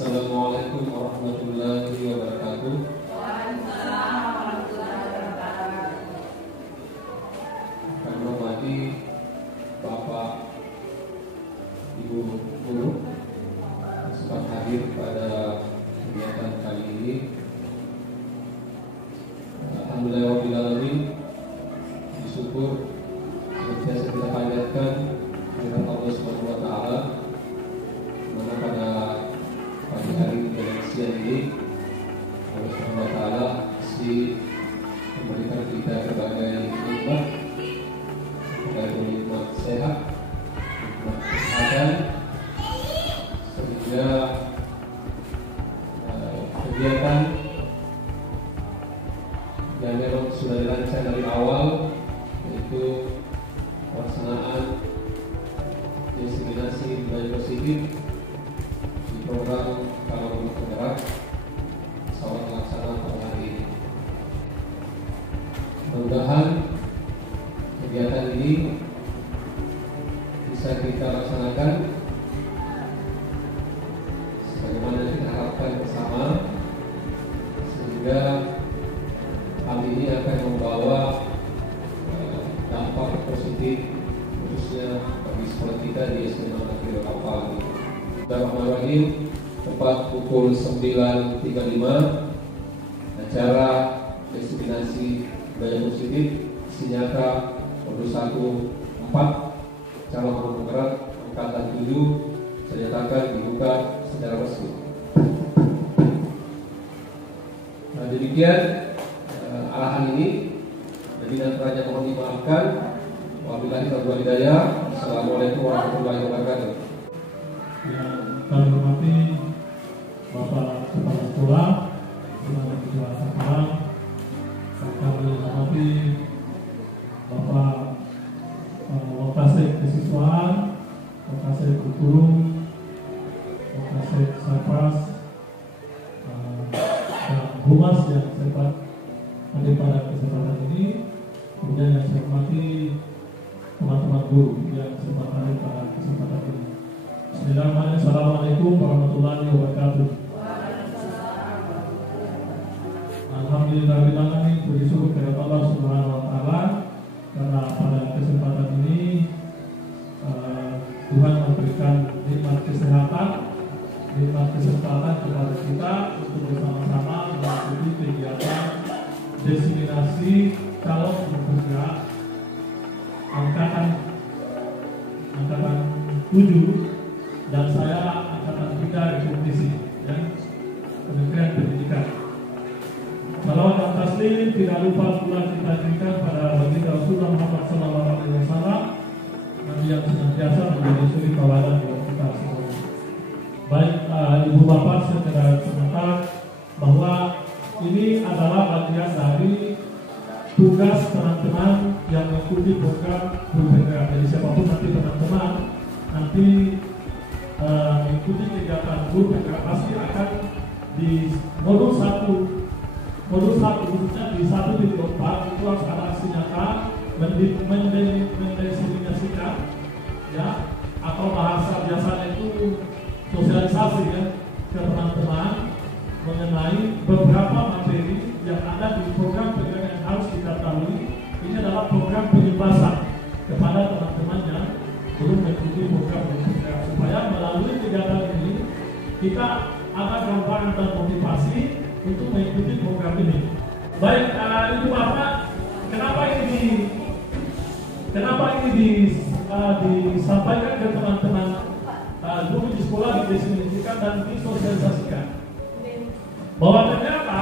Assalamualaikum warahmatullahi wabarakatuh. Waalaikumsalam warahmatullahi wabarakatuh. Kami hormati Bapak, Ibu guru sempat hadir pada kegiatan kali ini. Alhamdulillahirobbilalamin, bersyukur seperti kita panjatkan kehadirat Allah Subhanahu wa taala, mana pada pagi hari dan siang ini Allah Subhanahu wa taala masih memberikan kita berbagai nikmat, berbagai nikmat sehat, nikmat kesehatan, sehingga kegiatan yang memang sudah dirancang dari awal, yaitu pelaksanaan diseminasi budaya positif di program Kalau Penggerak pesawat terlaksana pada hari ini. Mudah-mudahan kegiatan ini bisa kita laksanakan sebagaimana yang kita harapkan bersama, sehingga hal ini akan membawa dampak positif khususnya bagi sekolah kita di SMA Negeri Kapal. Bismillahirrahmanirrahim. Tepat pukul 9.35 acara diseminasi budaya positif Sinyaka Modul 1 4 calon penggerak angkatan 7 saya nyatakan dibuka secara resmi. Nah, demikian arahan ini. Jadi nanti mohon dimaafkan. Wabillahi taufiq wal hidayah. Assalamualaikum warahmatullahi wabarakatuh. Ya, kami hormati Bapak Kepala Sekolah, Kepala Ketua Sekolah, kami hormati Bapak Wakasek Kesiswaan, Wakasek Kurikulum, Wakasek Sarpras, dan Humas yang sempat hadir pada kesempatan ini. Kemudian yang saya hormati teman-teman guru yang sempat hadir pada kesempatan ini. Bismillahirrahmanirrahim. Assalamualaikum warahmatullahi wabarakatuh. Alhamdulillahirrahmanirrahim. Puji syukur kepada Allah Subhanahu wa taala karena pada kesempatan ini Tuhan memberikan nikmat kesehatan, nikmat kesempatan kepada kita untuk bersama-sama mengikuti kegiatan diseminasi calon pekerja angkatan 7 dan saya angkatan 3 Komisi dan Kementerian Pendidikan. Salawat dan taslim tidak lupa pula kita berikan pada baginda Rasulullah Muhammad SAW, Nabi yang senantiasa menjadi suri tauladan buat kita semua. Baik Ibu Bapak, secara sebentar bahwa ini adalah bagian dari tugas teman-teman yang mengikuti program Penggerak. Jadi siapapun nanti teman-teman nanti mengikuti kegiatan Penggerak pasti akan di modul 1 khususnya di 1.4 itu harus ada aksi nyata mendefinisikan ya, atau bahasa biasanya itu sosialisasi ya ke teman-teman mengenai beberapa materi yang ada di program Penggerak yang harus diketahui. Ini adalah program penyebasan kepada teman-teman yang belum mengikuti program Penggerak, supaya melalui kegiatan ini kita ada gambaran dan motivasi untuk mengikuti program ini. Baik, Ibu Bapak, kenapa ini disampaikan ke teman-teman guru di sekolah, didefinisikan dan disosialisasikan bahwa ternyata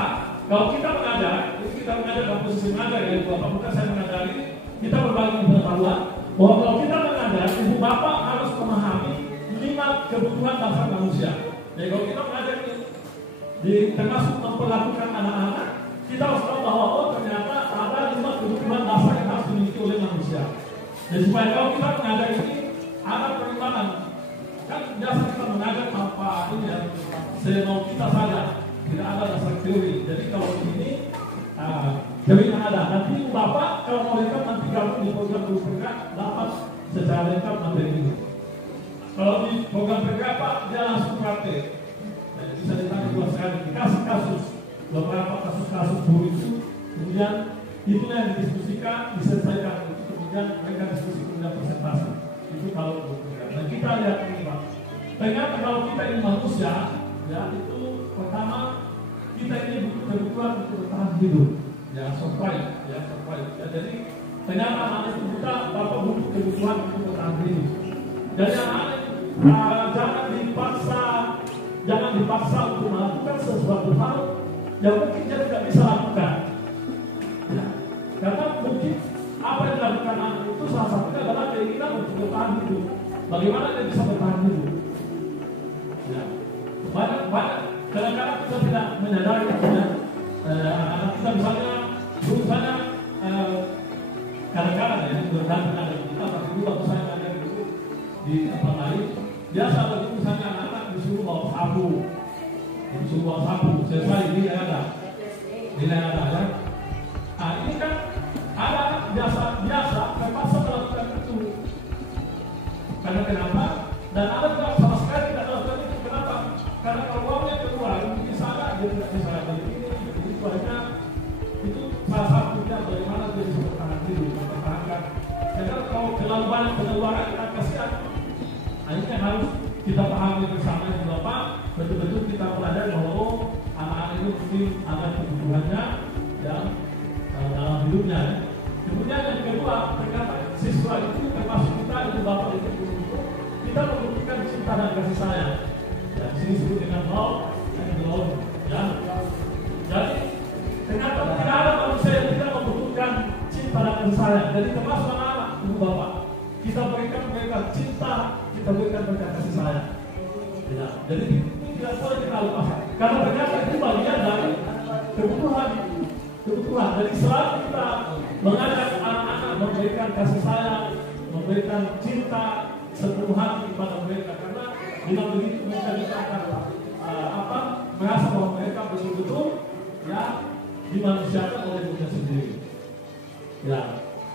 kalau kita mengajar dalam posisi mengajar ya Ibu Bapak, bukan saya mengajari, kita berbagi pengetahuan bahwa kalau kita mengajar, Ibu Bapak harus memahami 5 kebutuhan dasar manusia. Jadi kalau kita mengajar termasuk memperlakukan anak-anak, kita harus tahu bahwa ternyata ada 5 kebutuhan dasar yang harus dimiliki oleh manusia. Jadi supaya kalau kita mengajar ini ada perimbangan. Kan biasa kita mengajar tanpa ini ya, semau kita saja, tidak ada dasar teori. Jadi kalau ini teori yang ada. Nanti Bapak kalau mau lengkap nanti gabung di program Penggerak dapat secara lengkap materi ini. Kalau di program Penggerak Pak dia langsung praktek. bisa ditangani dua sekali, dikasih kasus beberapa kasus guru itu, kemudian itu yang didiskusikan, diselesaikan, kemudian mereka diskusi kemudian presentasi. Itu kalau dan kita lihat ini Pak, ternyata kalau kita ini manusia, ya itu pertama kita ini butuh kebutuhan untuk bertahan hidup, ya survive. Ya, jadi ternyata anak itu kita bapak butuh kebutuhan untuk bertahan hidup. Dan yang lain jangan dipaksa untuk melakukan sesuatu hal yang mungkin dia tidak bisa lakukan. Ya, karena mungkin apa yang dilakukan anak itu salah satunya adalah keinginan untuk bertahan hidup. Bagaimana dia bisa bertahan hidup? Ya, banyak kadang-kadang kita tidak menyadari anak kita misalnya kadang-kadang ya bertahan dengan kita tapi dulu waktu saya ada di tempat lain biasa lagi misalnya anak-anak disuruh bawa sapu, selesai ini ada ya. Nah ini kan ada biasa terpaksa melakukan itu. Karena kenapa? Dan ada juga sama sekali tidak melakukan itu. Kenapa? Karena kalau uangnya keluar mungkin salah dia tidak bisa beli ini, itu aja. Itu salah satunya bagaimana dia bisa bertahan hidup, mempertahankan. Karena kalau terlalu banyak pengeluaran kita kasihan. Akhirnya harus kita pahami bersama yang Bapak, betul-betul kita pelajari bahwa anak-anak itu mungkin ada kebutuhannya yang dalam hidupnya. Kemudian yang kedua, ternyata siswa itu termasuk kita itu Bapak itu kita membutuhkan cinta dan kasih sayang. Ya, di sini disebut dengan love and love. Ya. Jadi ternyata tidak ada manusia yang tidak membutuhkan cinta dan kasih sayang. Jadi termasuk anak-anak ibu Bapak. Kita berikan mereka cinta, kita berikan mereka kasih sayang. Ya, jadi tidak boleh kita lepaskan. Karena ternyata itu bagian dari kebutuhan. Jadi selalu kita mengajak anak-anak memberikan kasih sayang, memberikan cinta sepenuh hati kepada mereka. Karena dengan begitu mereka akan merasa bahwa mereka betul-betul ya dimanusiakan oleh Tuhan sendiri. Ya.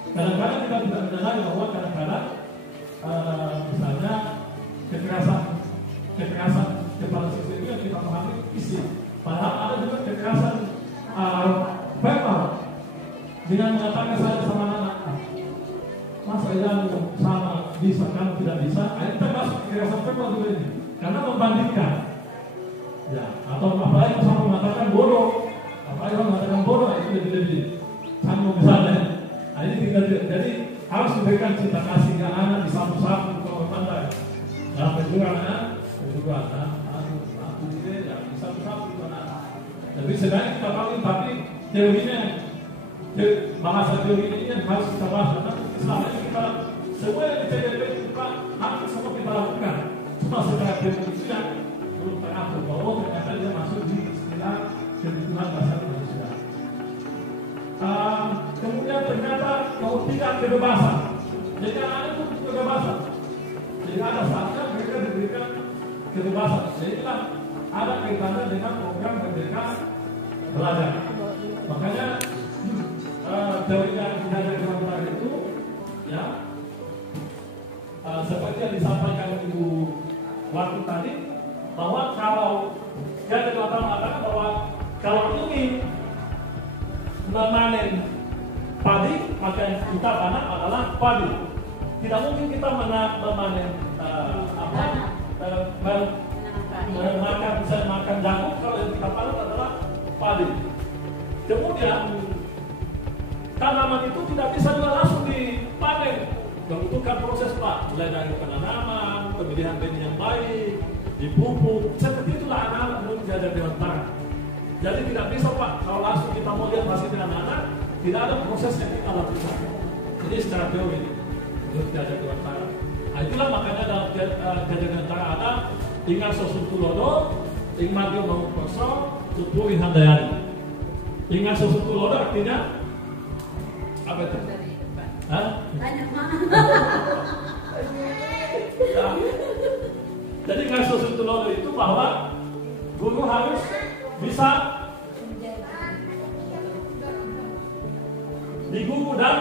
Kadang-kadang kita tidak menyadari bahwa kadang-kadang misalnya kekerasan kepala siswa itu yang kita pahami fisik. Padahal ada juga kekerasan verbal dengan mengatakan saya sama anak, mas ayahmu sama bisa kamu tidak bisa. Ini termasuk kekerasan verbal juga ini. Karena membandingkan, ya atau apalagi sama mengatakan bodoh, itu lebih sama misalnya. Nah, ini kita jadi harus memberikan cinta kasih ke anak di sapu-sapu kalau pandai. Nah, juga aku ya di sapu-sapu anak. Tapi sebenarnya kita pakai tapi teorinya, bahasa teori ini yang harus kita bahas. Karena selama ini kita semua yang kita lakukan, hampir semua kita lakukan. Cuma secara definisinya belum teratur bahwa ternyata dia masuk di istilah kebutuhan dasar manusia. Kemudian ternyata tidak kebebasan. Jadi anak itu kebebasan. Jadi ada saatnya mereka diberikan kebebasan. Jadi ada kaitannya dengan program Merdeka Belajar. Makanya teori yang diajar itu ya seperti yang disampaikan Ibu waktu tadi bahwa kalau dia mengatakan bahwa kalau ingin memanen padi, maka yang kita tanam adalah padi. Tidak mungkin kita memanen makan jagung kalau yang kita panen adalah padi. Kemudian tanaman itu tidak bisa juga langsung dipanen, membutuhkan proses Pak, mulai dari penanaman, pemilihan benih yang baik, dipupuk. Seperti itulah anak-anak belum diajar dengan tangan. Jadi tidak bisa Pak, kalau langsung kita mau lihat hasil dengan anak, tidak ada proses yang kita lakukan. Jadi secara teori belum diajar dengan tangan. Nah, itulah makanya dalam diajar dengan tangan ada ingat sosutulodo, ingat dia mau perso, tuturi handayani. Ingat sosutulodo artinya apa itu? Banyak banget. Jadi ingat sosutulodo itu bahwa guru harus bisa diguru dan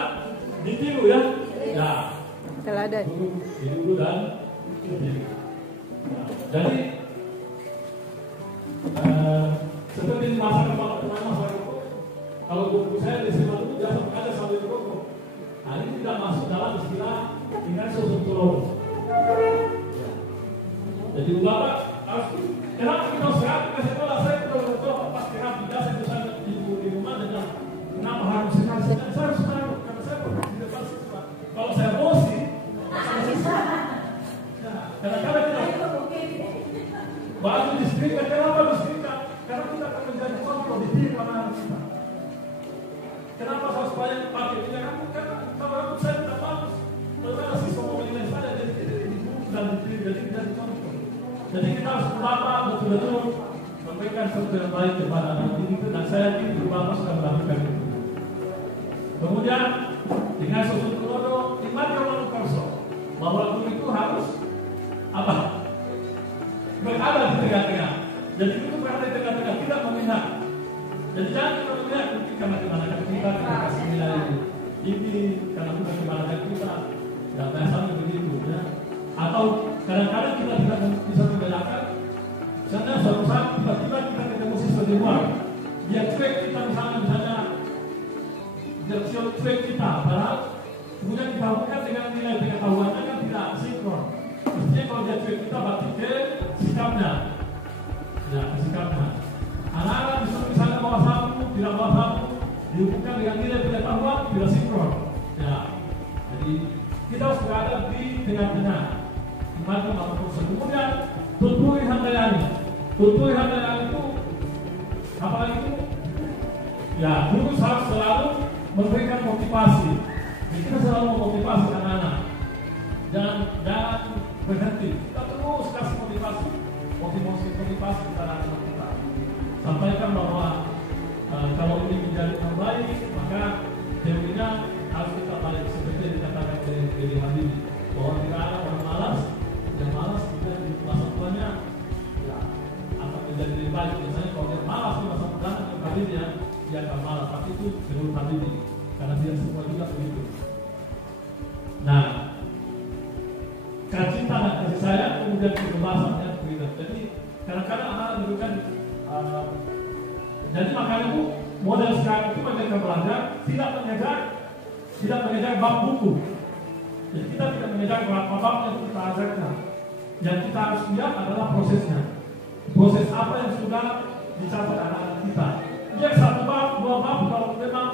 ditiru ya. Ya. Teladan. Diguru dan ditiru. Nah, jadi Seperti di masa rokok, kalau guru saya di SMA itu biasa ada sambil rokok. Nah, ini tidak masuk dalam istilah dengan sosok. Jadi Bapak harus, kenapa kita sekarang ke sekolah saya betul-betul pas kenapa tidak saya bisa di rumah dengan kenapa harus sekali saya harus tahu karena saya tidak pasti kalau saya bosi kadang-kadang kita baju disetrika, kenapa disetrika? Karena kita akan menjadi contoh di diri anak kita. Kenapa harus banyak pakai minyak rambut? Karena kalau rambut saya tidak bagus, bagaimana sih semua menilai saya jadi dibuka dan dipilih jadi menjadi contoh. Jadi kita harus berbapak betul-betul memberikan sesuatu yang baik kepada anak itu dan saya yakin berbapak sudah melakukan itu. Kemudian dengan sosok Tulodo, iman yang Karso bahwa guru itu harus apa? Berada di tengah-tengah. Jadi itu berada di tengah-tengah, tidak memihak. Jadi jangan kita memihak mungkin karena kemanakan kita kasih nilai ini, karena bukan kemanakan kita. Dan biasanya begitu, ya. Atau kadang-kadang kita tidak bisa membedakan. Misalnya suatu saat tiba-tiba kita ketemu siswa di luar, dia cuek kita misalnya dia cuek kita, padahal kemudian dibandingkan dengan nilai pengetahuannya kan tidak sinkron. Mestinya kalau dia cuek kita berarti ke sikapnya, ya sikapnya. Anak-anak disuruh misalnya bawa sapu, tidak bawa sapu, dihubungkan dengan nilai pengetahuan tidak sinkron. Ya, jadi kita harus berada di tengah-tengah. Iman proses. Kemudian tutui handayani. Tutui handayani itu apa itu? Ya, guru harus selalu memberikan motivasi. Jadi kita selalu memotivasi anak-anak. Jangan berhenti. Kita terus kasih motivasi kepada anak kita. Sampaikan bahwa kalau ini menjadi yang baik, maka teorinya harus kita balik seperti yang dikatakan oleh Habibie, bahwa tidak ada orang malas, yang malas tidak di masa tuanya, ya akan menjadi lebih baik. Misalnya kalau dia malas di masa tuanya, Habibie dia akan malas. Tapi itu menurut Habibie, karena dia semua juga begitu. Nah, cinta dan kasih sayang kemudian kebebasan dan freedom. Jadi kadang-kadang anak-anak diberikan jadi makanya Bu, model sekarang itu mereka belajar tidak mengejar bab buku. Jadi kita tidak mengejar berapa bab yang kita ajarkan. Yang kita harus lihat adalah prosesnya. Proses apa yang sudah dicapai anak-anak kita. Dia satu bab, dua bab, kalau memang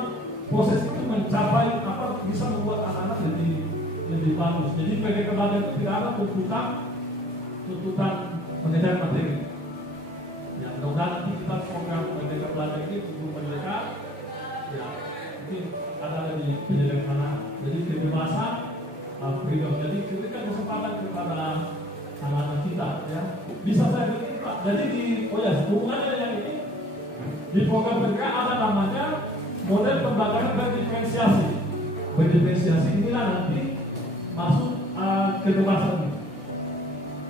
proses itu mencapai apa bisa membuat anak-anak lebih bagus. Jadi mereka belajar itu tidak ada tuntutan mengejar materi. Ya, mudah-mudahan nanti kita program Merdeka Belajar ini untuk mereka, ya, mungkin ada di pendidikan sana. Jadi kebebasan, freedom. Jadi berikan kesempatan kepada anak-anak kita, ya. Bisa saya bilang Pak. Jadi hubungannya yang ini di program mereka ada namanya model pembelajaran berdiferensiasi. Berdiferensiasi inilah nanti masuk kebebasan.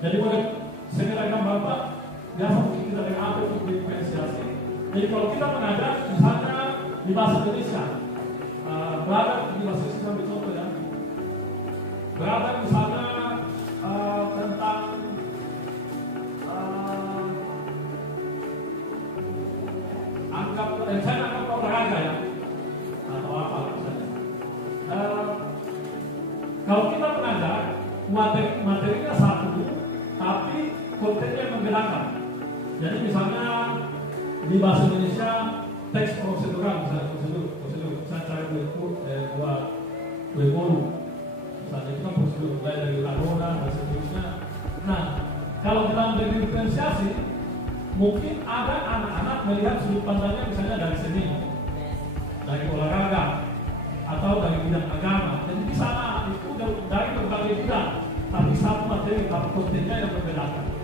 Jadi model segera Bapak biasa kita dengan apa untuk diferensiasi. Jadi kalau kita mengajar misalnya di bahasa Indonesia, berada di bahasa Indonesia ambil contoh ya. Berada misalnya tentang saya anggap olahraga ya atau apa misalnya. Kalau kita mengajar materinya satu, tapi kontennya membedakan. Jadi misalnya di bahasa Indonesia teks prosedural, misalnya prosedur, misalnya cara kue bolu, misalnya itu kan prosedur mulai dari lagoda dan seterusnya. Nah, kalau kita berdiferensiasi, mungkin ada anak-anak melihat sudut pandangnya misalnya dari seni, dari olahraga, atau dari bidang agama. Jadi di sana itu dari berbagai bidang, tapi satu materi, tapi kontennya yang membedakan.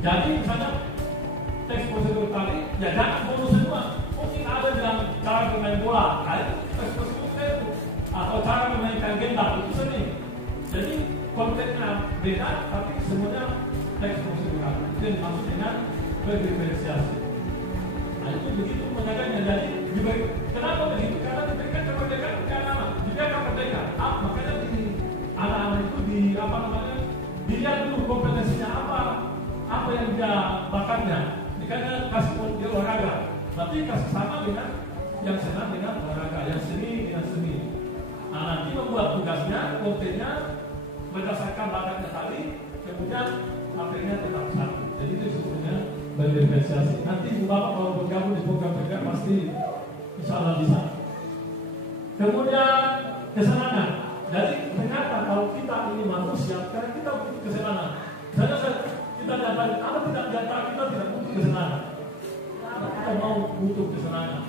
Jadi misalnya teks prosedur tadi, ya jangan bonus semua. Mungkin ada bilang cara bermain bola, itu teks prosedur itu, atau cara memainkan gendang itu seni. Jadi kontennya beda, tapi semuanya teks prosedural. Itu yang dimaksud dengan berdiferensiasi. Nah itu begitu menjaganya. Jadi kenapa begitu? Karena diberikan kemerdekaan ke anak-anak, diberikan merdeka. Makanya anak-anak itu dilihat dulu kompetensinya apa yang dia bakatnya. Ini kan kasih dia olahraga, tapi kasih sama dengan yang senang dengan olahraga, yang seni dengan seni. Nah, nanti membuat tugasnya, kontennya berdasarkan bakatnya tadi, kemudian materinya tetap satu. Jadi itu sebetulnya berdiferensiasi. Nanti Ibu Bapak kalau bergabung di program PKK pasti insya Allah bisa. Kemudian kesenangan. Jadi ternyata kalau kita ini manusia, karena kita butuh kesenangan. Misalnya kita dapat, apa tidak diantara kita tidak butuh kesenangan. Karena kita mau butuh kesenangan.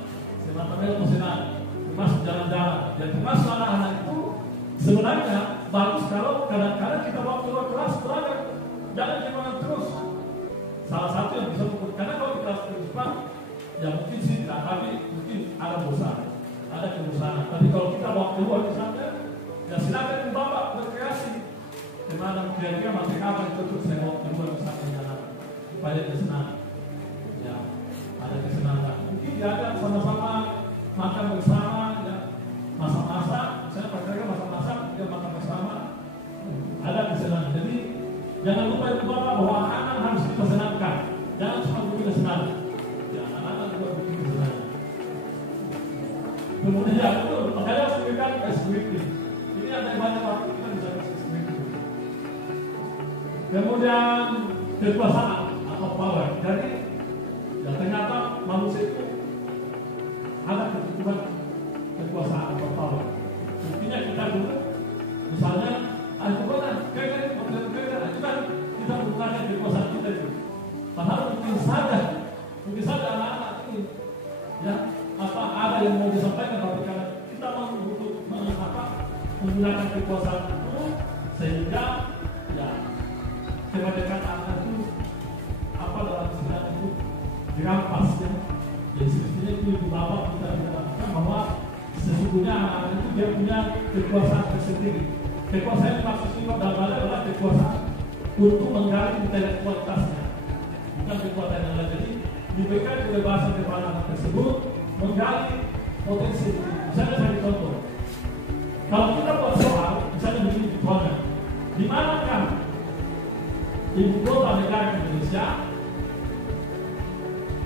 Semata-mata kesenangan, termasuk jalan-jalan. Dan termasuk anak-anak itu sebenarnya bagus kalau kadang-kadang kita bawa keluar kelas belajar. Jangan gimana terus. Salah satu yang bisa mengukur, karena kalau kita terus Pak, ya mungkin sih tidak, tapi mungkin ada bosan, ada kebosanan. Tapi kalau kita bawa keluar misalnya, ya silakan Bapak berkreasi. Kemana kira-kira materi apa yang cocok saya bawa keluar misalnya jalan, supaya kesenangan. Ya, ada kesenangan. Mungkin diajak sama-sama makan bersama, ya masak-masak. Misalnya mereka masak-masak, dia makan bersama. Ada kesenangan. Jadi jangan lupa itu Bapak bahwa anak harus kita senangkan. Jangan cuma bikin senang. Ya, anak-anak juga bikin senang. Kemudian itu makanya harus diberikan deskriptif. Ini ada banyak waktu kita bisa deskriptif. Kemudian kekuasaan atau power. Jadi ya ternyata manusia itu ada kebutuhan kekuasaan atau power. Buktinya kita dulu misalnya Al-Quran, kita menggunakan kekuasaan kita itu. Padahal mungkin saja anak-anak ini, ya, apa ada yang mau disampaikan, tapi karena kita menggunakan kekuasaan itu, sehingga ya kemerdekaan anak itu apa dalam istilah itu dirampas ya. Jadi sebetulnya itu Ibu Bapak kita lakukan bahwa sesungguhnya anak itu dia punya kekuasaan tersendiri. Kekuasaan yang maksudnya dalam hal adalah kekuasaan untuk menggali intelektualitasnya, bukan kekuatan yang lain. Jadi diberikan kebebasan kepada anak tersebut menggali potensi. Misalnya saya contoh, kalau kita buat soal, misalnya begini soalnya, di manakah ibu kota negara Indonesia?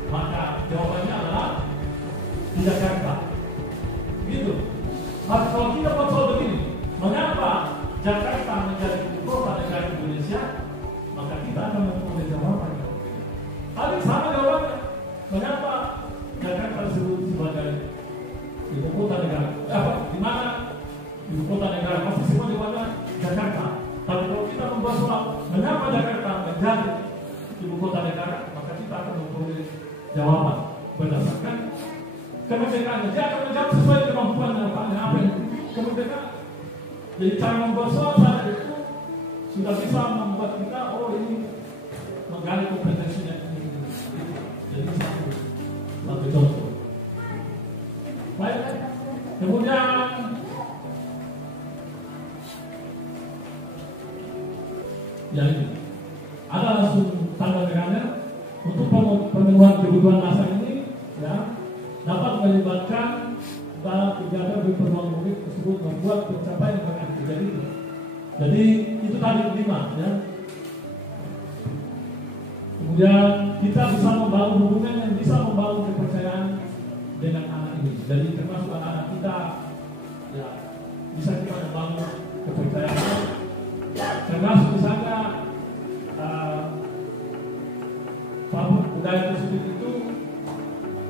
Maka jawabannya adalah di Jakarta. Gitu. Maka kalau kita buat soal begini, mengapa Jakarta menjadi ibu kota negara Indonesia? Maka kita akan mempunyai jawaban. Tapi sama jawabannya. Mengapa Jakarta disebut sebagai ibu kota negara? Di mana ibu kota negara? Pasti semua jawabannya Jakarta. Tapi kalau kita membuat soal, mengapa Jakarta menjadi ibu kota negara? Maka kita akan mempunyai jawaban berdasarkan kemerdekaan. Dia akan menjawab sesuai kemampuan dan apa yang kemerdekaan. Jadi cara membuat soal saat itu sudah bisa membuat kita, oh ini menggali kompetensinya ini. Jadi satu contoh. Baik. Kemudian ya ini ada langsung tanggal merahnya untuk pemenuhan kebutuhan dasar ini ya dapat melibatkan dalam kegiatan berperuang publik tersebut membuat pencapaian yang akan terjadi. Jadi itu tadi 5 ya. Kemudian kita bisa membangun hubungan yang bisa membangun kepercayaan dengan anak ini. Jadi termasuk anak-anak kita ya bisa kita membangun kepercayaan. Termasuk misalnya budaya tersebut itu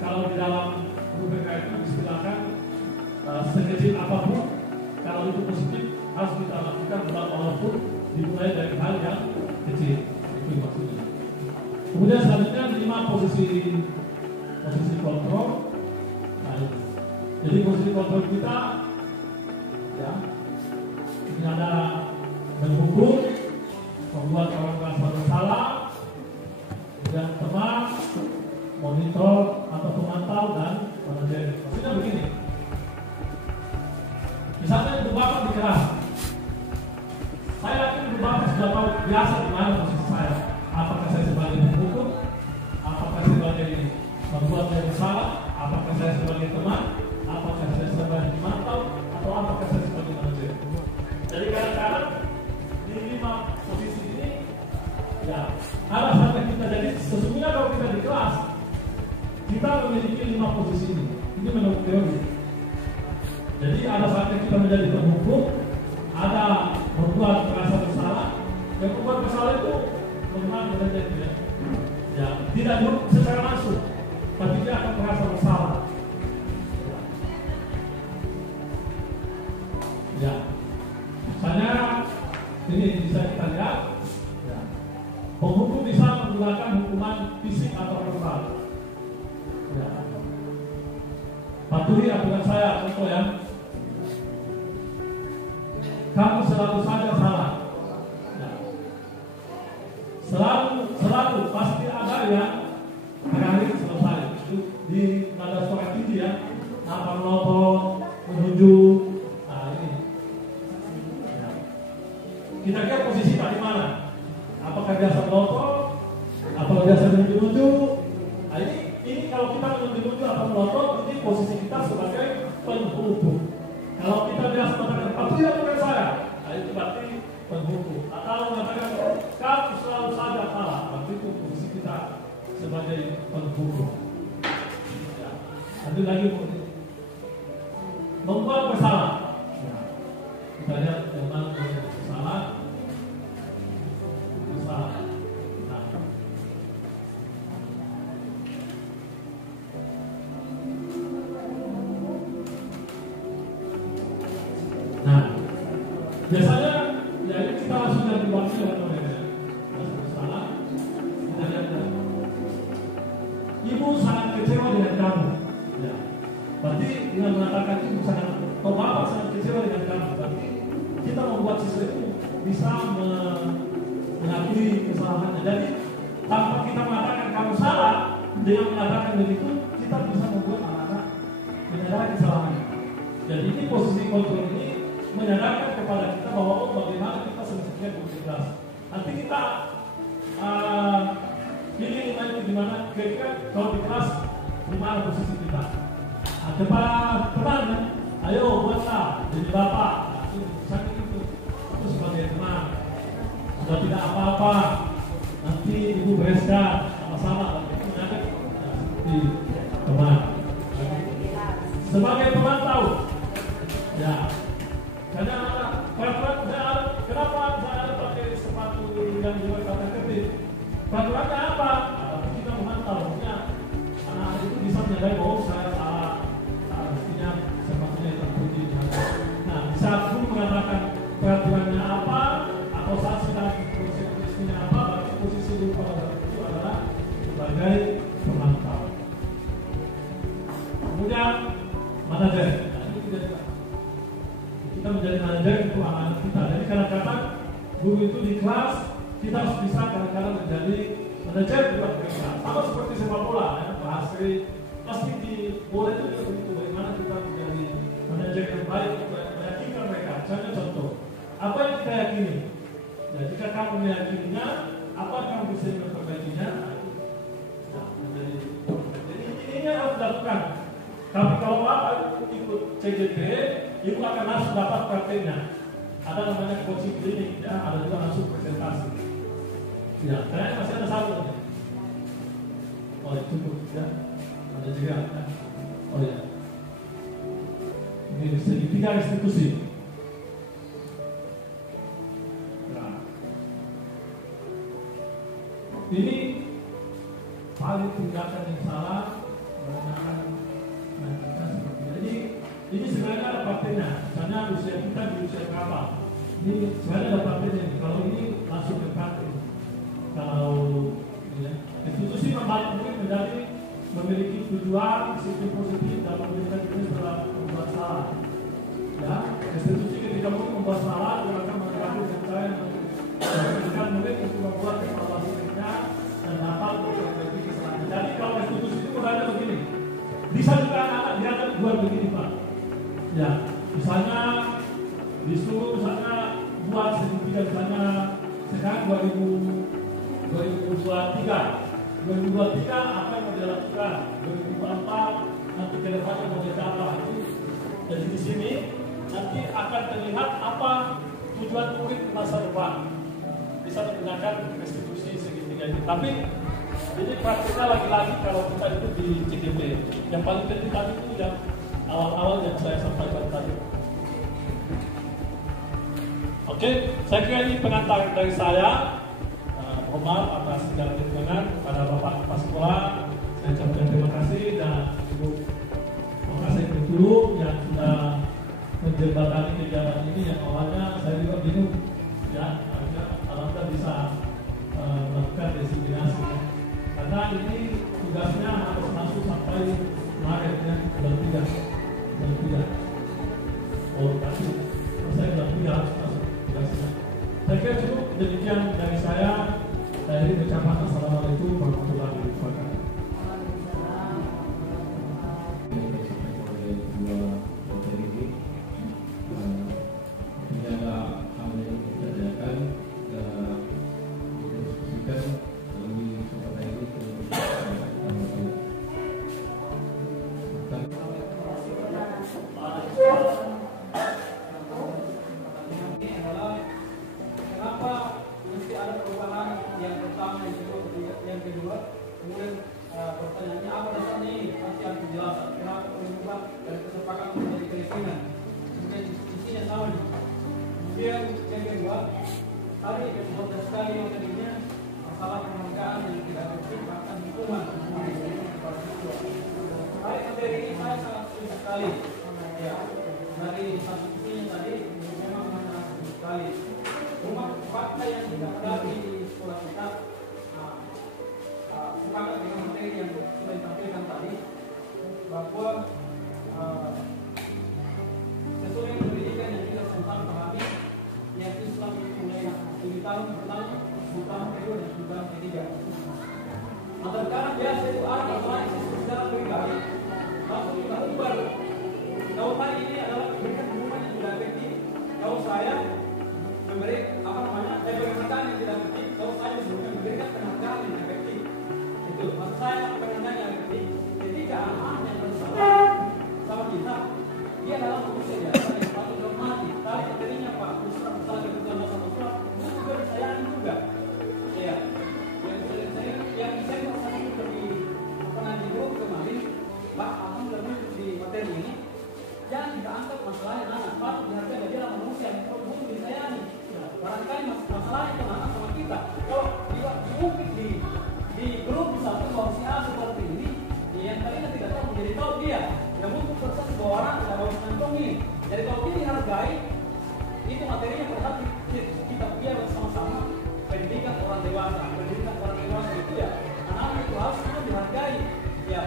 kalau di dalam guru BK itu disediakan sekecil apapun, kalau itu positif harus kita lakukan walaupun dimulai dari hal yang kecil. Itu maksudnya. Kemudian selanjutnya 5 posisi kontrol. Nah, jadi posisi kontrol kita ya ini ada menghukum, membuat kawan-kawan bersalah, kemudian teman, monitor atau pemantau dan manajer. Maksudnya begini. Misalnya Ibu Bapak di kelas, saya yakin Ibu Bapak sudah tahu biasa di mana posisi saya. Apakah saya sebagai penghukum, apakah sebagai membuat yang salah, apakah saya sebagai teman, apakah saya sebagai pemantau, atau apakah saya sebagai manajer. Jadi kadang-kadang di 5 posisi ini, ya ada sampai kita jadi sesungguhnya posisi ini. Ini menurut teori. Jadi ada saatnya kita menjadi penghukum, ada membuat merasa bersalah. Yang membuat bersalah itu memang benar-benar ya, tidak secara langsung, tapi dia akan merasa bersalah. Ya, misalnya ini bisa kita lihat. Ya. Penghukum bisa menggunakan hukuman fisik atau verbal. Ya. Patuhi aturan saya, contoh ya. Kamu selalu saja salah. Ya. Selalu pasti ada yang terakhir selesai. Itu di nada suara tinggi ya. Apa melotot, menunjuk. Nah ini. Ya. Kira-kira posisi di mana? Apakah biasa melotot? Apakah biasa menunjuk? Nah ini kalau kita menunjuk atau melotot, ini posisi kita sebagai penghukum. Kalau kita biasa mengatakan patuhi aturan saya, nah itu berarti penghukum. Atau mengatakan kamu selalu saja salah, berarti itu posisi kita sebagai penghukum. Ya. Nanti lagi membuat bersalah. Ya. Kita lihat tentang bersalah. Biasanya ya ini kita langsung dari wakil atau salah. Kita lihat ibu sangat kecewa dengan kamu. Ya. Berarti dengan mengatakan ibu sangat, atau bapak sangat kecewa dengan kamu. Berarti kita membuat sesuatu bisa mengakui kesalahannya. Jadi tanpa kita mengatakan kamu salah, dengan mengatakan begitu kita bisa membuat anak-anak menyadari kesalahannya. Jadi ini posisi kontrol ini menyadarkan kepada kita bahwa bagaimana kita semestinya berikhlas. Nanti kita pilih nanti di mana kira-kira kalau di kelas di mana posisi kita. Nah, kepada teman, ayo buatlah jadi bapak. Nah, itu sebagai teman. Sudah tidak apa-apa. Nanti ibu bereskan sama-sama. Itu menyadar seperti teman. Sebagai teman tahu, ya. Karena kenapa saya pakai sepatu yang juga kata ketip? Peraturannya apa? Kita memantau. Anak-anak itu bisa menyadari bahwa saya salah. Mestinya sepatunya hitam putih. Nah, di saat guru mengatakan peraturannya apa atau saat sedang posisinya apa, berarti posisi guru pada saat itu adalah sebagai pemantau. Kemudian manajer. Kita menjadi manajer untuk anak-anak kita. Jadi kadang-kadang guru itu di kelas kita harus bisa kadang-kadang menjadi manajer buat mereka. Sama seperti sepak bola, ya, bahasa pasti di bola itu juga begitu. Bagaimana kita menjadi manajer yang baik untuk meyakinkan mereka. Misalnya contoh, apa yang kita yakini? Ya, jika kamu meyakininya, apa kamu bisa memperbaikinya? Jadi ini harus dilakukan. Tapi kalau Bapak ikut CJP, Ibu akan langsung dapat prakteknya. Ada namanya coaching klinik, ya, ada juga langsung presentasi. Ya, kayaknya masih ada satu. Oh, itu cukup, ya. Ada juga. Ya. Oh ya. Ini segitiga restitusi. Nah. Ini paling tindakan yang salah menggunakan jadi ini sebenarnya ada prakteknya. Misalnya usia kita di usia berapa? Ini sebenarnya ada prakteknya. Kalau ini langsung ke praktek. Kalau ya, institusi membantu menjadi memiliki tujuan sistem positif dan memberikan diri setelah membuat salah. Ya, institusi ketika membuat salah dia akan mengatakan dengan cara yang memberikan murid untuk membuat evaluasi kerja dan dapat memperbaiki kesalahan. Jadi kalau institusi itu berada begini. Bisa juga anak-anak dianggap buat begini Pak. Ya, misalnya disuruh misalnya buat segitiga misalnya sekarang 2023 apa yang mau dilakukan 2024 nanti ke depannya mau dicapai. Jadi di sini nanti akan terlihat apa tujuan murid masa depan. Bisa menggunakan restitusi segitiga ini. Tapi Jadi praktiknya lagi-lagi kalau kita itu di CGP, yang paling penting tadi itu yang awal-awal yang saya sampaikan tadi. Oke, saya kira ini pengantar dari saya. Mohon maaf atas segala kekurangan pada Bapak Kepala Sekolah. Saya ucapkan terima kasih dan Ibu Makasih Guru yang sudah menjembatani kegiatan ini yang awalnya saya juga bingung ya, alhamdulillah bisa melakukan diseminasi karena ini tugasnya harus masuk sampai Maret ya, bulan 3. Oh, tapi saya bulan 3 harus masuk tugasnya. Saya kira cukup demikian dari saya. Dari ucapan Assalamualaikum warahmatullahi wabarakatuh. Pertanyaannya apa dasarnya ini? Pasti harus dijelaskan. Kenapa berubah dari kesepakatan menjadi keyakinan? Kemudian isinya sama nih. Kemudian yang kedua, tadi beberapa sekali yang tadinya masalah penghargaan yang tidak efektif bahkan hukuman kepada siswa. Baik materi ini saya sangat setuju sekali. Ya, dari satu sisinya tadi memang sangat setuju sekali. Cuma fakta yang kita hadapi di sekolah kita sepakat dengan materi yang sudah ditampilkan tadi bahwa sesuai dengan pendidikan yang kita sempat pahami yang Islam itu mulai 7 tahun pertama, 10 tahun kedua dan 10 tahun ketiga. Nah terkadang biasa itu ada selain secara pribadi langsung kita ubah. Kalau tadi ini adalah memberikan hukuman yang tidak efektif, kalau saya memberi penghargaan yang tidak efektif, kalau saya memberikan penghargaan yang efektif. Maksud saya pengenanya ketika anak yang bersalah sama kita, dia adalah manusia biasa yang patut dihormati. Tadi materinya Pak Ustaz masalah kebutuhan dasar masalah itu juga disayangi juga. Ya, yang saya merasa itu lebih di grup kemarin, Pak alhamdulillah di materi ini jangan kita anggap masalahnya anak patut dihargai, dia adalah manusia yang patut disayangi. Barangkali masalahnya itu anak sama kita. Kalau diungkit di grup satu bahwa si A seperti ini, yang tadinya tidak tahu menjadi tahu dia. Yang untuk persen 2 orang tidak harus mengantongi. Jadi kalau kita dihargai, itu materinya berarti kita biar bersama-sama pendidikan orang dewasa. Pendidikan orang dewasa itu ya, anak-anak itu harus dihargai. Ya,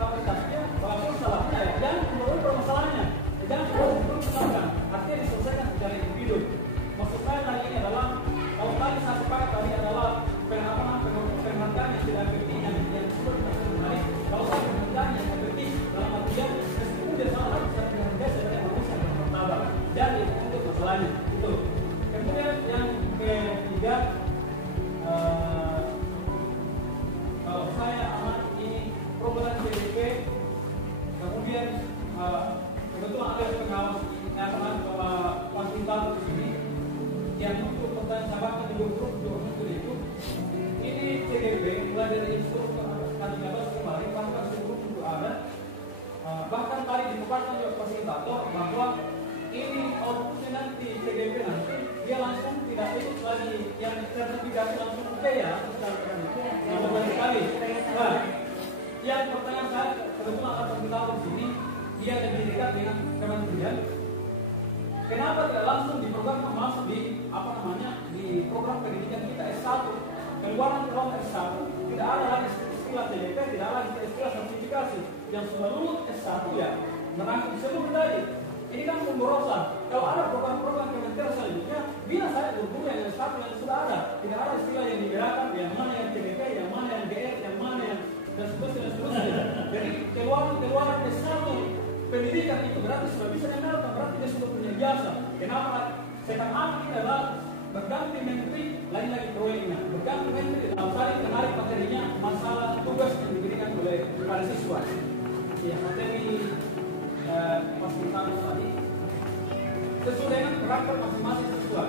kapasitasnya, walaupun salahnya ya, jangan menurut permasalahannya, jangan diperlukan. Artinya diselesaikan secara individu. Maksud saya tadi ini adalah, kalau tadi saya sepakat tadi adalah penghargaan yang tidak efektif yang sudah kita sebutkan. Kalau saya penghargaan yang efektif dalam artian meskipun dia salah harus bisa dihargai sebagai manusia yang bermartabat. Jadi untuk masalahnya itu. Kemudian yang ketiga, kalau saya amati ini program CDP, kemudian kebetulan ada pengawas fasilitator di sini yang untuk pertanyaan sahabat di grup untuk itu. Ini CGP mulai dari instruktur kandidat kemarin bahkan seluruh untuk ada bahkan tadi dipaparkan juga fasilitator bahwa ini outputnya nanti CGP nanti dia langsung tidak ikut lagi yang sertifikasi langsung oke ya benar sekali. Nah, yang pertanyaan saya kebetulan ada fasilitator di sini dia lebih dekat dengan kementerian. Kenapa tidak langsung di program masuk di di program pendidikan kita S1? Keluaran S1 tidak ada lagi istilah CDP, tidak ada lagi istilah sertifikasi. Yang sudah lulus S1 ya merangkum seluruh tadi. Ini kan pemborosan. Kalau ada program-program kementerian selanjutnya, bila saya guru yang S1 yang sudah ada, tidak ada istilah yang dibedakan yang mana yang CDP, yang mana yang GR, yang mana yang dan seterusnya. Jadi keluaran S1 pendidikan itu berarti sudah bisa dikenalkan, berarti dia sudah punya jasa. Kenapa? Sekarang ini adalah berganti menteri, lain lagi proyeknya. Berganti menteri, dalam kali menarik materinya masalah tugas yang diberikan oleh kepada siswa. Ya, materi fasilitator tadi sesuai dengan karakter masing-masing siswa.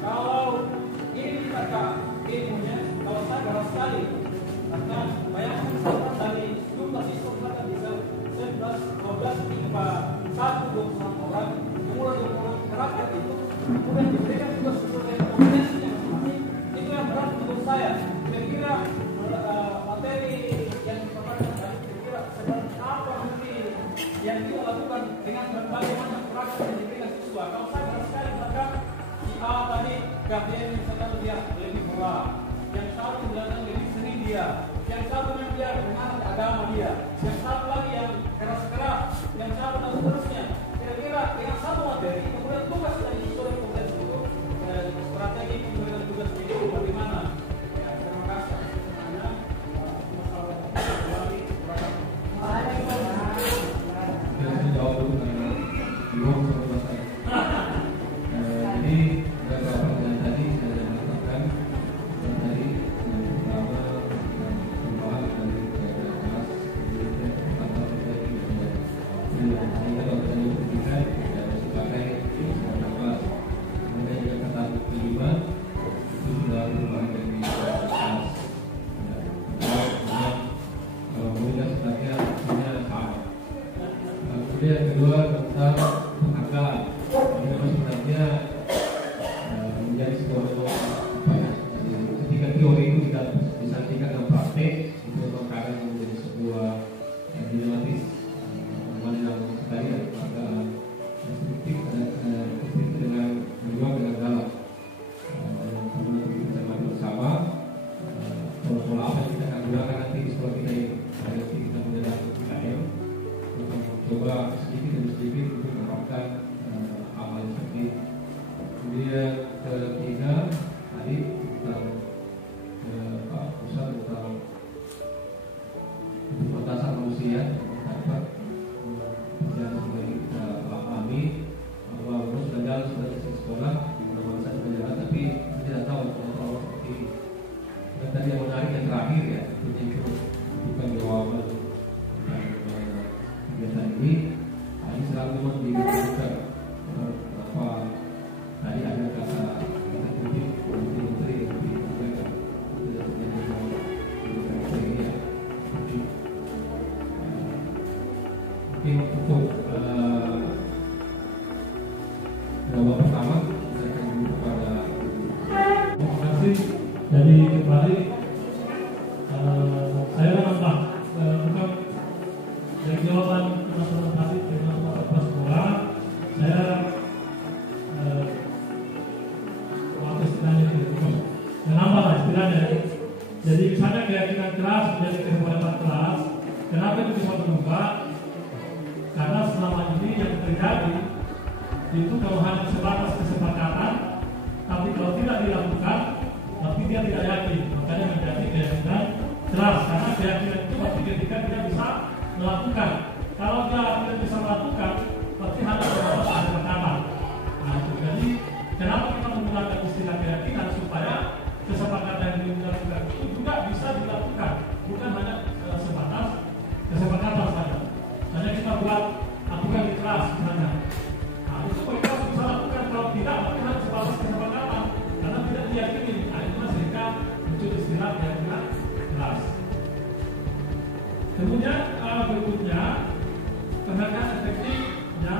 Kalau ini kita ilmunya, kalau saya berat sekali Karena bayangkan misalkan dari jumlah siswa misalkan bisa 11, 12 hingga 1, 21 orang, kemudian rakyat itu kemudian diberikan tugas sesuai kompetensi yang masing-masing. Itu yang berat menurut saya. Kira-kira materi yang dipaparkan tadi, kira-kira sebenarnya apa mungkin yang kita lakukan dengan berbagai macam praktek yang diberikan siswa. Kalau saya berat sekali misalkan si A tadi KBM misalkan dia lebih murah, yang satu misalkan lebih seni dia, yang satu yang dia mengenal agama dia, yang satu lagi yang keras-keras, yang satu dan seterusnya. Kira-kira dengan satu materi kemudian tugas dari siswa dan kompetensi itu strategi pemberian tugas itu bagaimana? Ya, terima kasih. Sebenarnya masalah lagi berapa? Saya jawab dulu karena belum selesai. Jadi beberapa pertanyaan tadi saya mengatakan tadi yang pertama perubahan dari kelas kemudian pertama dari ini kalau tadi berikan sebagai kelas kemudian juga kata kelima itu sudah perubahan dari kelas. Kalau mudah sebenarnya artinya sama. Kemudian yang kedua tentang penghargaan. Ini sebenarnya menjadi sebuah ketika teori itu tidak disaksikan dalam praktek, itu kadang menjadi sebuah dilematis. Mana yang tadi ada penghargaan konstruktif dengan berjuang dengan dalam. Kemudian kita mari bersama pola apa yang kita akan gunakan nanti di sekolah kita ini. Nanti kita menjalankan PKM untuk mencoba sedikit demi sedikit untuk menerapkan hal seperti ini. Kemudian ketiga tadi tentang Pak Pusat tentang pembatasan manusia dapat yang sudah kita pahami bahwa memang sudah jalan sudah di sekolah di mana-mana sudah jalan, tapi kita tidak tahu kalau seperti ini. Dan tadi yang menarik yang terakhir ya, itu bukan jawaban tentang kegiatan ini. Ini selalu memang diberikan apa tadi ada kata kutip menteri yang diberikan tidak terjadi ini ya. Mungkin untuk jawaban pertama saya akan dulu kepada Terima kasih. Jadi kembali saya menambah bukan dari jawaban teman-teman tadi dengan Pak Sekolah, saya waktu istilahnya menambah istilahnya. Jadi misalnya keyakinan kelas menjadi kehebatan kelas. Kenapa itu bisa berubah? Karena selama ini yang terjadi itu kalau hanya sebatas kesepakatan, tapi kalau tidak dilakukan, tapi dia tidak yakin, makanya menjadi keyakinan keras. Karena keyakinan itu pasti ketika dia bisa melakukan. Kalau dia tidak bisa melakukan, pasti hanya sebatas kesepakatan. Nah, itu jadi kenapa kita menggunakan istilah keyakinan supaya kesepakatan yang dilakukan itu juga bisa dilakukan, bukan hanya sebatas kesepakatan saja. Hanya kita buat aturan di kelas misalnya. Nah, itu mereka bisa lakukan, kalau tidak, tapi hanya sebatas kesepakatan karena tidak diyakini. Nah, itu sehingga muncul istilah keyakinan keras. Kemudian berikutnya penghargaan efektifnya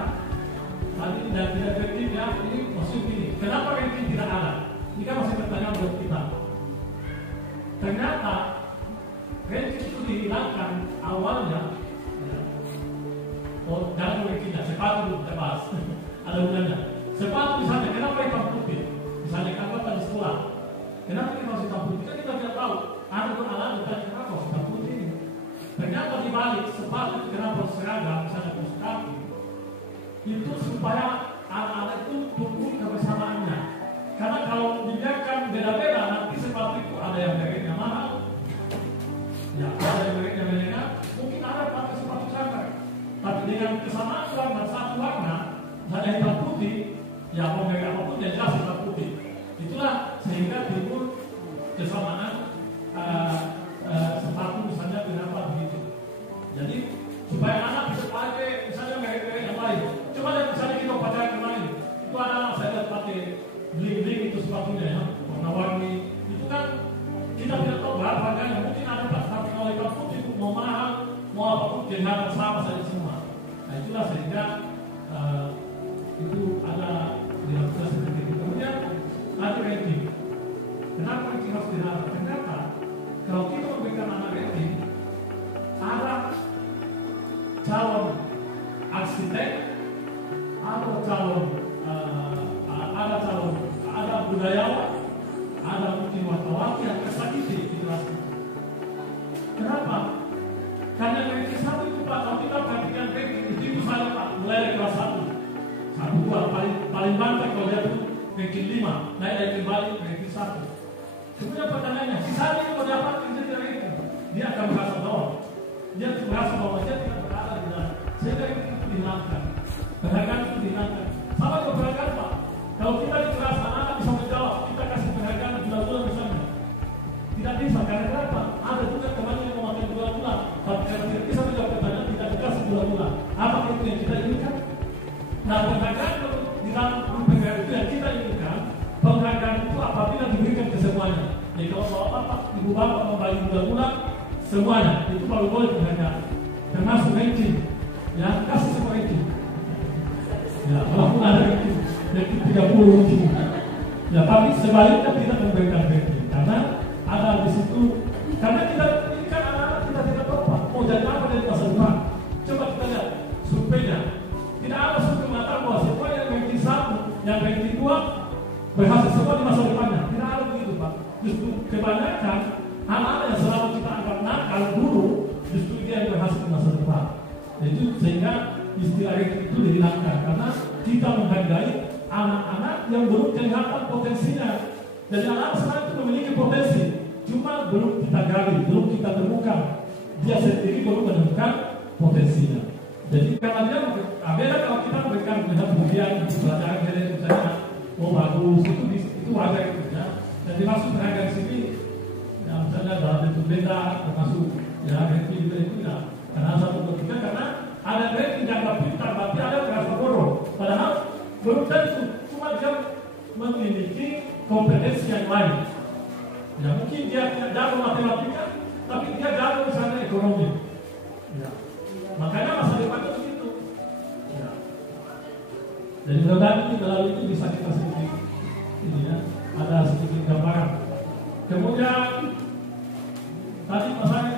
tadi dan tidak efektifnya ini maksud ini. Kenapa ranking tidak ada? Ini kan masih pertanyaan buat kita. Ternyata ranking itu dihilangkan awalnya. Oh, jangan rankingnya, sepatu belum terbahas. Ada gunanya. Sepatu misalnya, kenapa hitam putih? Misalnya kan di sekolah. Kenapa kita harus hitam putih? Kan kita tidak tahu. Ada alat dan kenapa harus hitam putih ini? Ternyata dibalik sepatu itu kenapa seragam, misalnya kaos kaki, itu supaya anak-anak itu tumbuh kebersamaannya. Karena kalau dibiarkan beda-beda, nanti sepatu itu ada yang mereknya mahal, ya ada yang mereknya menengah, mungkin ada pakai sepatu cakar. Tapi dengan kesamaan warna satu warna, misalnya hitam putih, ya mau merek apapun yang jelas hitam putih. Itulah sehingga timbul kesamaan sepatu misalnya kenapa begitu. Jadi supaya anak bisa pakai misalnya merek-merek yang lain. Coba lihat misalnya kita pakai yang lain, itu ada anak saya lihat pakai bling-bling itu sepatunya ya, warna-warni. Itu kan kita tidak tahu berapa harganya, mungkin ada kelihatan sama saja semua. Nah itulah sehingga itu ada dilakukan seperti itu. Kemudian ada ranking. Kenapa ranking harus dilarang? Ternyata kalau kita memberikan anak ranking, ada calon arsitek, ada calon ada budayawan, ada mungkin wartawan yang tersakiti di kelas itu. Kenapa? Karena ranking 1 itu Pak, kalau kita perhatikan ranking itu saja Pak, mulai dari kelas 1, 2, paling banyak kalau dia itu ranking 5, naik lagi kembali ranking 1. Kemudian pertanyaannya, sisanya yang mendapat menjadi ranking, dia akan merasa bawah. Dia merasa bahwa dia tidak berada di dalam. Sehingga itu dihilangkan. Penghargaan itu dihilangkan. Sama dengan penghargaan Pak. Kalau kita di kelas anak-anak bisa menjawab, kita kasih penghargaan bulan-bulan misalnya. Tidak bisa, karena kenapa? Ada juga teman yang memakai bulan-bulan. Tapi karena tidak bisa menjawab pertanyaan, tidak dikasih bulan-bulan. Apa itu yang kita inginkan? Nah, penghargaan di dalam penghargaan itu yang kita inginkan, penghargaan itu apabila diberikan ke semuanya. Jadi kalau bapak, ibu bapak membagi bulan-bulan, semuanya, itu baru boleh penghargaan. Termasuk ranking. Ya, kasih semua ranking. Ya, walaupun ada ranking. Jadi 30 mungkin. Ya, tapi sebaliknya tidak memberikan ranking karena ada di situ. Karena kita ini kan anak-anak kita tidak tahu Pak mau jadi apa dari masa depan. Coba kita lihat surveinya. Tidak ada survei mengatakan bahwa semua yang ranking 1, yang ranking 2 berhasil semua di masa depannya. Tidak ada begitu Pak. Justru kebanyakan anak-anak yang selalu kita anggap nakal dulu, justru dia yang berhasil di masa depan. Itu sehingga istilah ranking itu dihilangkan karena kita menghargai anak-anak yang belum kelihatan potensinya. Jadi anak-anak sekarang itu memiliki potensi, cuma belum kita gali, belum kita temukan. Dia sendiri belum menemukan potensinya. Jadi karena dia beda kalau kita memberikan kemudian pelajaran dari misalnya, oh bagus, itu wajar itu ya. Dan dimaksud penghargaan sini, ya misalnya dalam bentuk beda, termasuk ya ranking itu ya. Karena satu ketiga karena ada ranking jangka pintar, tapi ada merasa bodoh. Padahal belum tentu, cuma dia memiliki kompetensi yang lain. Ya mungkin dia tidak jago matematika, tapi dia jago misalnya ekonomi. Ya. Makanya masa depannya begitu. Ya. Jadi mudah-mudahan ini melalui itu bisa kita sedikit ini ya, ada sedikit gambaran. Kemudian tadi saya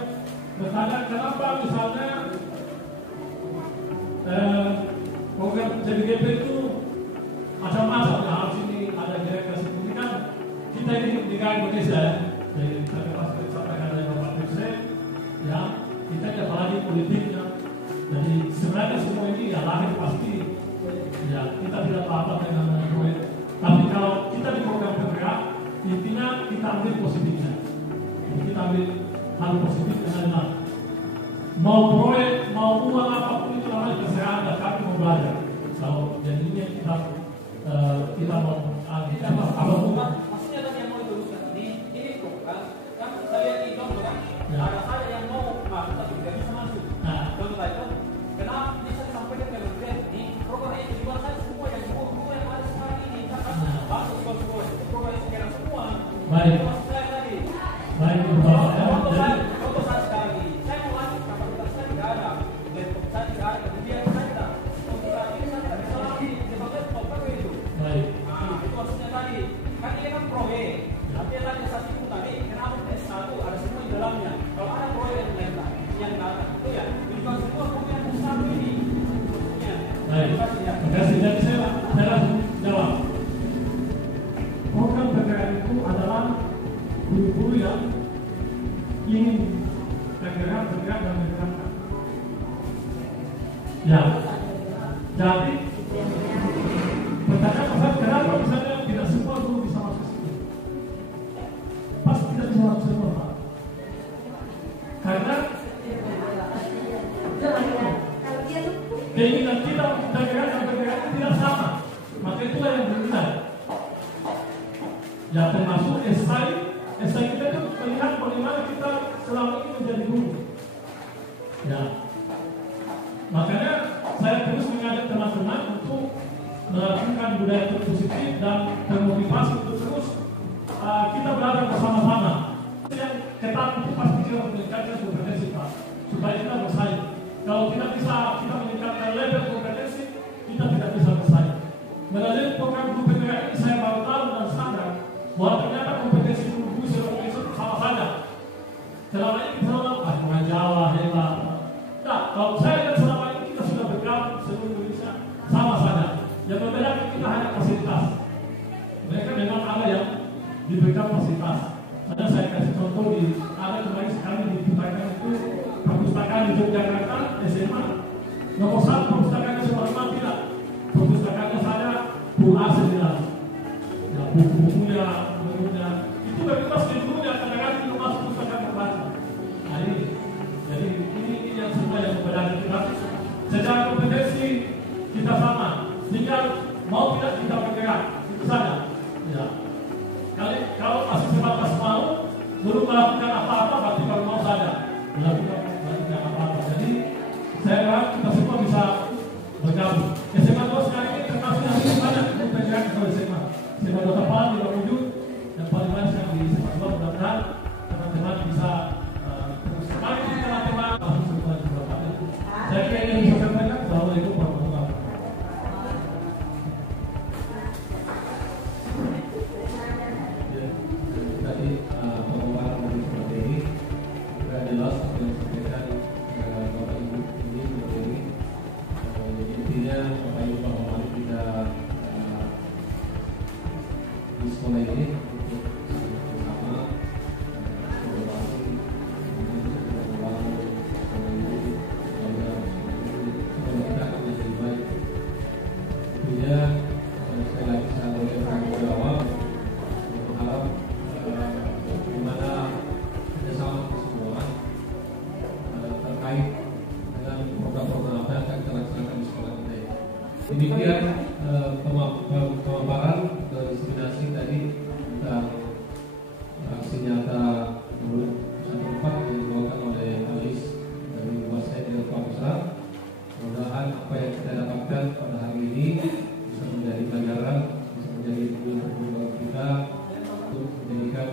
bertanya kenapa misalnya program JDGP itu macam-macam ya, harus ini ada kira-kira seperti kan kita ini di Indonesia ya, jadi kita pasti sampaikan dari Bapak Presiden ya, kita apalagi politiknya, jadi sebenarnya semua ini ya lahir pasti ya, kita tidak apa-apa dengan proyek, tapi kalau kita di program bergerak intinya kita ambil positifnya, jadi kita ambil hal positif yang ada, mau proyek, mau uang apapun itu namanya kesehatan, kami mau belajar. Kalau jadinya kita mau apa bukan? Maksudnya tadi yang mau diteruskan ini program kan saya di contoh kan ada saya yang mau masuk tapi tidak bisa masuk. Contoh itu kenapa bisa disampaikan ke Presiden di program itu di saya semua yang ada sekarang ini kan masuk ke sekolah itu program sekarang semua. Baik. Maksud saya tadi. Baik. Contoh saya sekali, saya mau masuk kapasitas saya tidak ada, laptop saya tidak ada, kemudian saya tidak untuk saat ini saya tidak bisa lagi disebabkan program itu. Baik. Itu maksudnya tadi, kan ini kan proyek. Tapi yang tadi saya sebut tadi, kenapa S1 ada semua di dalamnya. Kalau ada proyek yang lain yang datang itu ya, bukan semua proyek yang S1 ini. Baik. Terima kasih. Jadi saya langsung jawab. Program PKN itu adalah guru-guru yang ingin bergerak dan bergerakkan. Ya. Jadi pertanyaan saya kenapa misalnya tidak semua guru bisa masuk sini? Pasti tidak bisa masuk semua Pak. Karena keinginan kita bergerak dan bergerakkan tidak sama. Maka itulah yang berbeda. Ya termasuk esai kita itu melihat bagaimana kita selama ini menjadi guru. Ya. Makanya saya terus mengajak teman-teman untuk melakukan budaya positif dan termotivasi untuk terus kita belajar bersama-sama. Yang ketat itu pasti kita meningkatkan kompetensi Pak, supaya kita bersaing. Kalau tidak bisa kita meningkatkan level kompetensi, kita tidak bisa bersaing. Melalui program guru PPK ini saya baru tahu dan sadar bahwa ternyata kompetensi guru seluruh Indonesia sama saja. Selama ini kita orang Jawa hebat. Nah, kalau saya lihat selama ini kita sudah bergabung seluruh Indonesia sama saja. Yang membedakan kita hanya fasilitas. Mereka memang ada yang diberikan fasilitas. Ada saya kasih contoh ada kemarin sekali di perpustakaan di Yogyakarta SMA. Nomor 1 perpustakaan SMA tidak. Perpustakaannya saya full AC jelas. Ya, buku-bukunya, itu bebas di dunia kadang-kadang itu masuk perpustakaan terbaca. Nah ini, jadi ini yang semua yang membedakan kita. Secara kompetensi kita sama. Tinggal mau tidak kita bergerak, itu saja. Ya. Kalau masih sebatas mau, belum melakukan apa-apa, berarti kalau mau saja melakukan apa-apa. Jadi saya harap kita semua bisa bergabung. SMA 2 sekarang ini termasuk yang ini banyak untuk bergerak ke SMA 2 tepat di Wujud dan paling banyak sekarang di SMA 2. Mudah-mudahan teman-teman bisa terus mari kita teman-teman langsung semua di beberapa. Saya kira ini bisa sampaikan. Assalamualaikum warahmatullahi wabarakatuh. Jelas apa yang disampaikan Bapak Ibu ini materi. Jadi intinya Bapak Ibu bahwa mari kita di sekolah ini untuk bersama kolaborasi untuk membangun sekolah ini supaya kita akan menjadi baik. Intinya sekali lagi saya boleh bertanggung jawab untuk berharap gimana kerjasama terkait dengan program-program apa yang akan kita laksanakan di sekolah kita ini. Demikian pemaparan dan diseminasi tadi tentang aksi nyata menurut 1/4 yang dibawakan oleh Alis dari Wasai dan Pak Pusat. Mudah-mudahan apa yang kita dapatkan pada hari ini bisa menjadi pelajaran, bisa menjadi tujuan kita untuk menjadikan